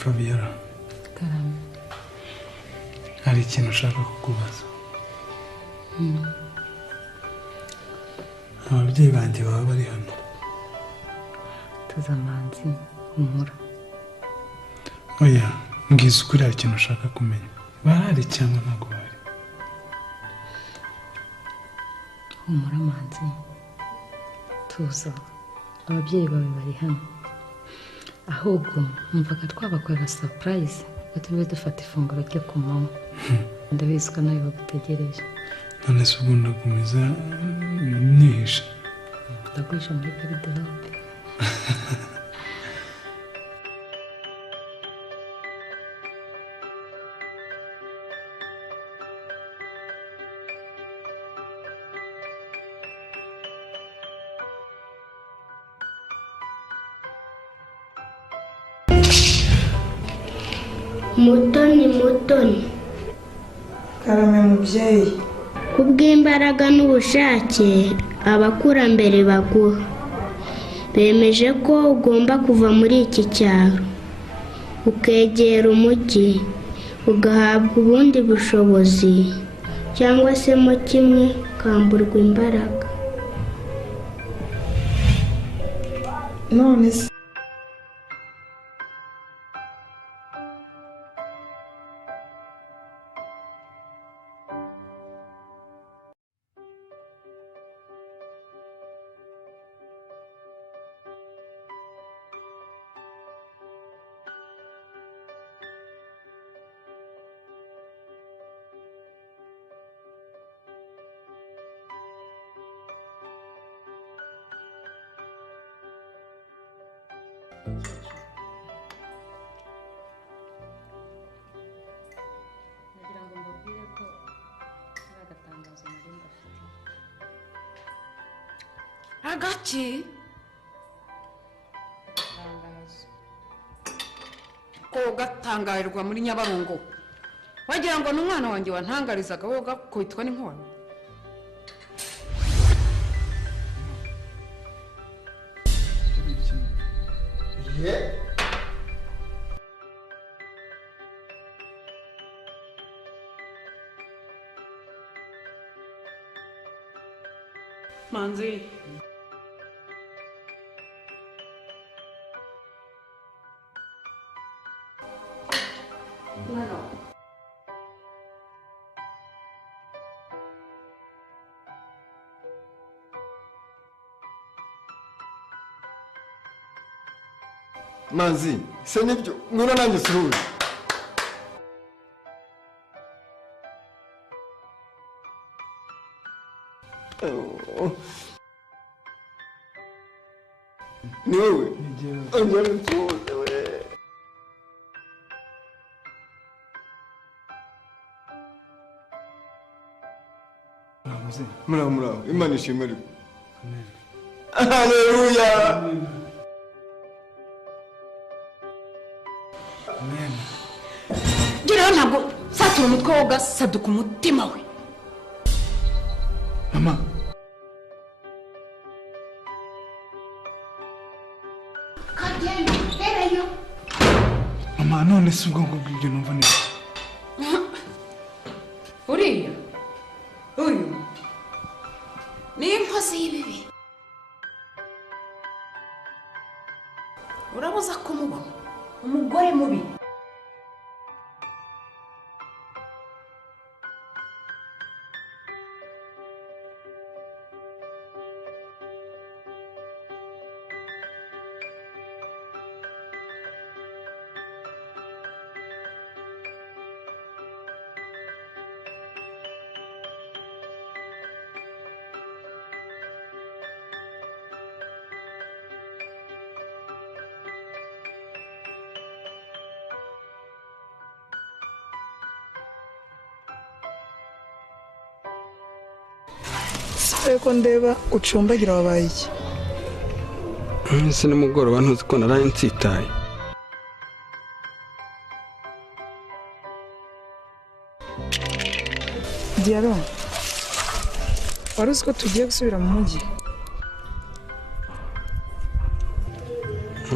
Phabiola. Karame. Hari ikintu ushaka kukubaza. Ababyeyi banjye baba bari hano. Tuzamanzi humura. Oya, mbwiza ukuri hari ikintu ushaka kumenya. Barahari cyangwa ntabwo bari? Humura manzi. Tuza. Ababyeyi bawe bari hano. Ahubwo mvuga twabakorera surprise. Turiwe dufata ifunguro ryo ku manywa. Ndabizi ko nawe bagutegereje. None se ubu ndakomeza nihishe? Ndaguhisha muri garderobe. Mutoni Karame mubyeyi, kubw'imbaraga n'ubushake abakurambere baguha bemeje ko ugomba kuva muri iki cyaro ukegera umujyi ugahabwa ubundi bushobozi cyangwa se mo kimwe ukamburwa imbaraga. none se Nagira ngo mbabwire ko ari agatangazo nari ndafite. Agaki? Agatangazo. Ko gatangarirwa muri Nyabarongo. Wagira ngo n'umwana wanjye wantangarizaga wowe gakubitwa n'inkono. Manzi. Bueno. Manzi, se nibyo ngwino nanjye suhuza. Ni wowe? Ongera nsuhuze we. Muraho, Imana ishimwe ariko. Amen. Haleluya. Amen. Gira ntabwo satura umutwe wo gasaduka umutima we. Mama. Kagenda tereyo. Mama, none se ubwo bw'ibyo numva neza. Uriya. Uyu. Ni impozi y'ibibi. Urabuza kumubona. Umugore mubi. ko ndeba ucumbagira wabaye iki? Ese nimugoroba ntuzi ko naraye nsitaye. Diaro, wari uzi ko tugiye gusubira mu mujyi?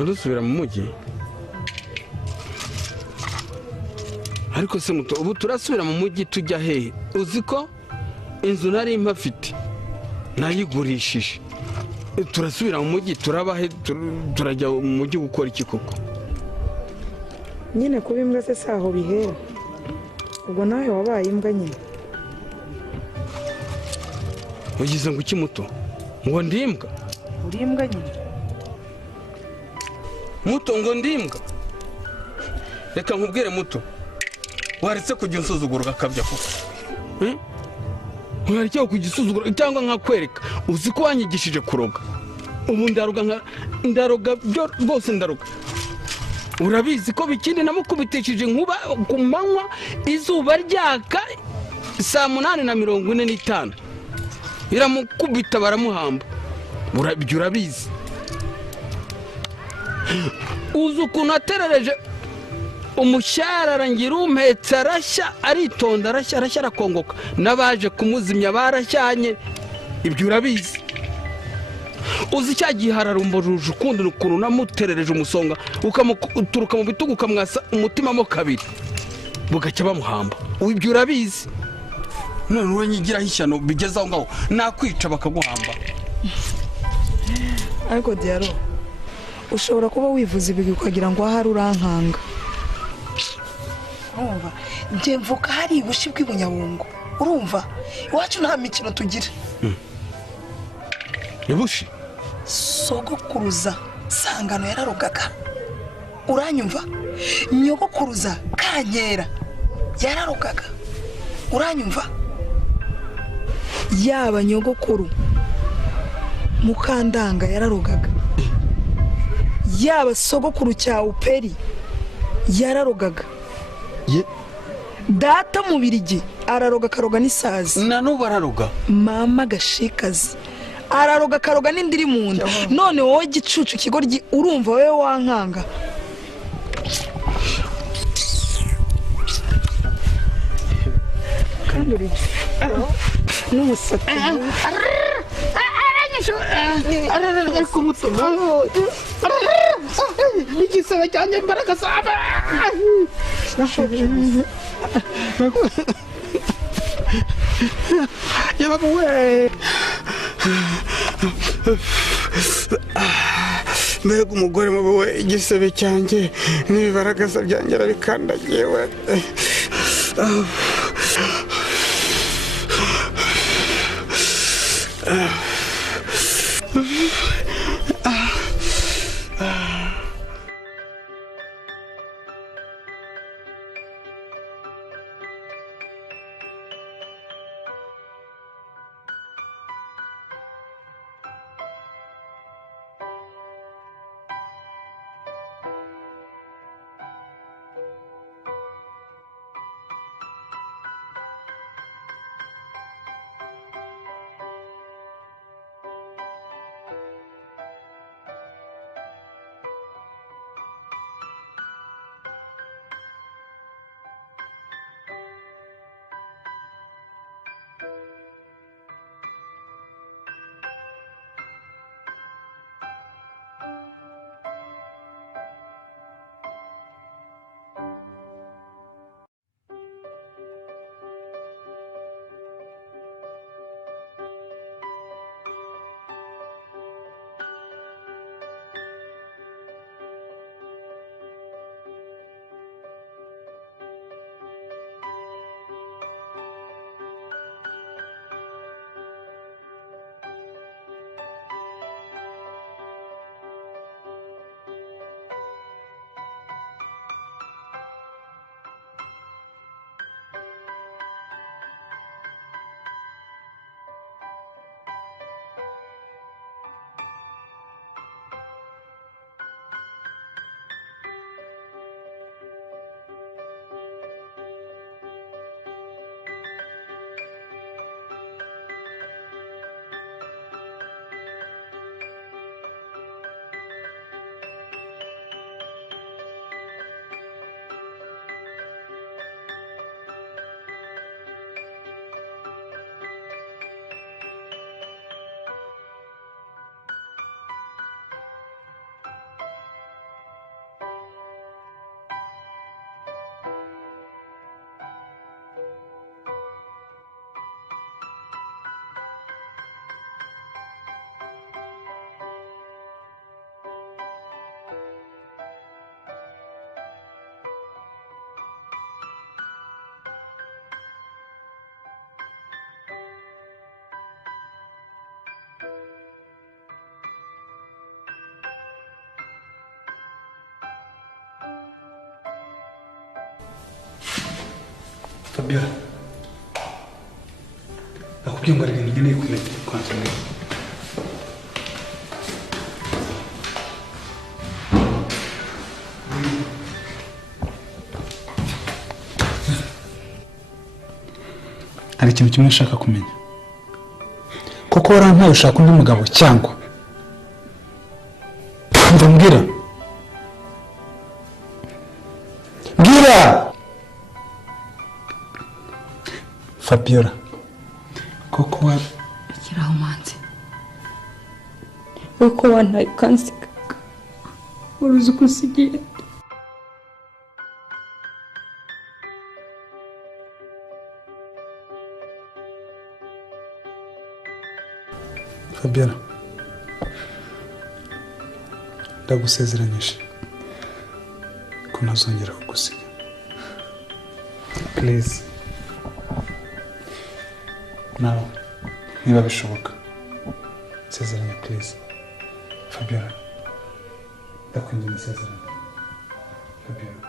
Dusubira mu mujyi? ariko se muto ubu turasubira mu mujyi tujya hehe uzi ko inzu nari mpafite nayigurishije turasubira mu mujyi turabahe turajya mu mujyi gukora iki koko nyine kuba imbwa se saho bihera ubwo nawe wabaye imbwa nyine ugize ngo iki muto ngo ndimbwa uri imbwa nyine muto ngo ndimbwa reka nkubwire muto waretse kujya unsuzugura ugakabya koko ntiwarekeye kujya usuzugura cyangwa nkakwereka uzi ko wanyigishije kuroga ubu ndaroga byo rwose ndaroga urabizi ko bikindi namukubitishije inkuba ku manywa izuba ryaka 8:45 iramukubita baramuhamba ibyo urabizi uzi ukuntu aterereje umushyarara ngira umpetse arashya aritonda arashya arakongoka n'abaje kumuzimya barashyanye ibyo urabizi uzi cya gihe hararumburuje ukundi ukuntu namuterereje umusonga ukamuturuka mu bitugu ukamwasa umutima mo kabiri bugacya bamuhamba ibyo urabizi none wowe nyigiraho ishyano bigeze aho ngaho nakwica bakaguhamba ariko Diaro ushobora kuba wivuza ibi ukagira ngo ahari urankanga urumva njye mvuka hari ibushi bw'ibunyabungo urumva iwacu nta mikino tugira ibushi sogokuruza sangano yararogaga uranyumva nyogokuruza kankera yararogaga uranyumva yaba nyogokuru mukandanga yararogaga yaba sogokuru cya uperi yararogaga data mu birigi araroga karoga n'isazi na n'ubu araroga mama gashikazi araroga karoga n'indiri mu nda none wowe gicucu kigoryi urumva wowe wankanga kandi uri n'umusatsi ariko umutima igisebe cyanjye imbaraga zaba yaba we mbega umugore mubi we igisebe cyanjye n'ibibaragaza byanjye arabikandagiye we Fabiola nakubwiye ngo hari ibintu nkeneye kumenya kwanza mbere. Hari ikintu kimwe nshaka kumenya, koko warampaye ushaka undi mugabo cyangwa mbwira Fabiola, koko ikiraho manzi uko wantaye ukansiga uruzi uko usigiye. Fabiola, ndagusezeranyije ko ntazongera kugusiga. Please. Nawe niba bishoboka nsezeranya please. Fabiola, ndakwinginze nsezeranya. Fabiola.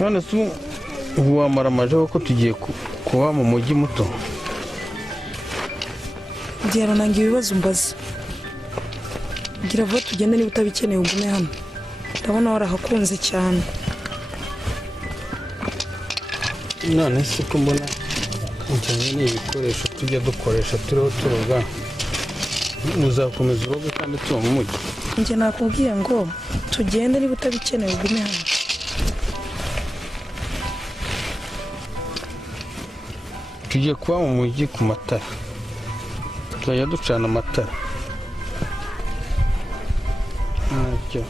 none se ubu wamara amajeho ko tugiye kuba mu mujyi muto. Ngira nange ibibazo mbaza. Gira vuba tugende niba utabikeneye ugume hano. Ndabona warahakunze cyane. None se ko mbona njyanye n'ibikoresho tujya dukoresha turiho turoga, uzakomeza uroge kandi tuba mu mujyi. Njye nakubwiye ngo tugende niba utabikeneye ugume hano. Tugiye kuba mu mujyi ku matara, tuzajya ducana amatara. Ntacyo.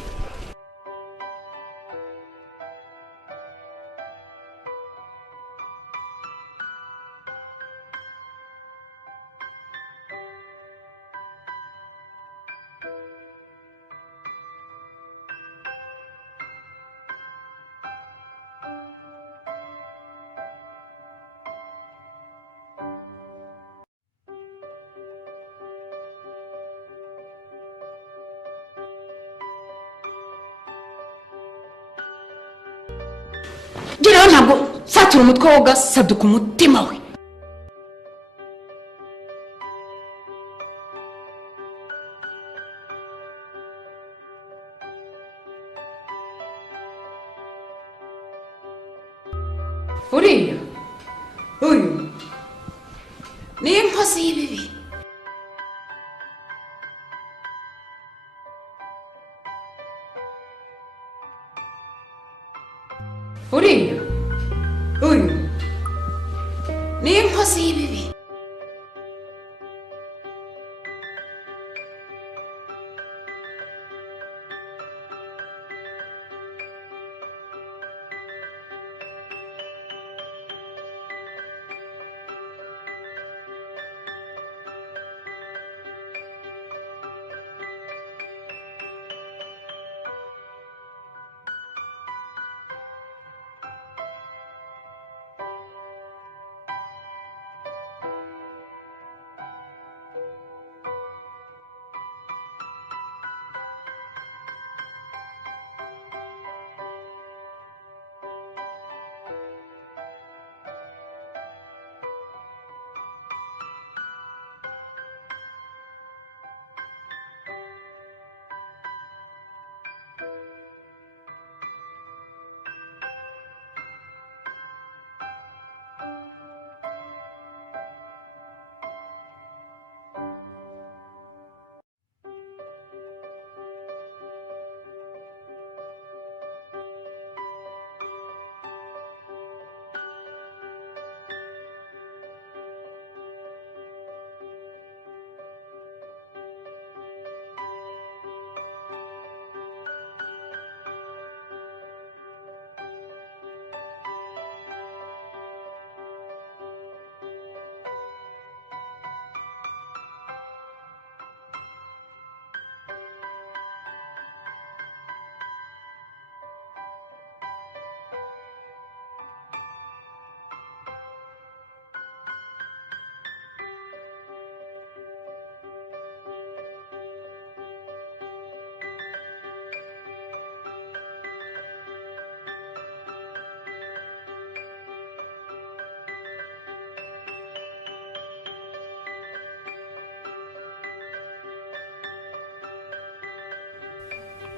Gira ntabwo fatira umutwe wo gasaduka umutima we. Uriya uyu ni inkozi y'ibibi. Uriya uyu ni inkozi y'ibibi.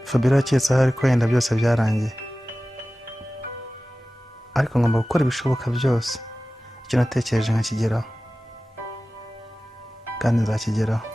Phabiola yaketse ahari ko yenda byose byarangiye, ariko ngomba gukora ibishoboka byose icyo natekereje nkakigeraho, kandi nzakigeraho.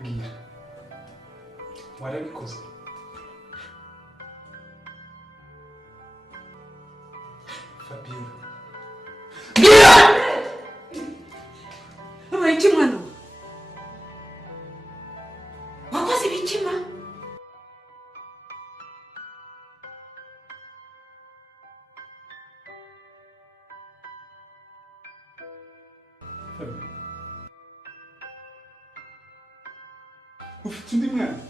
Mbwira, warabikoze? Phabiola, ubaye iki mwana we? Wakoze ibikima? ufite undi mwana?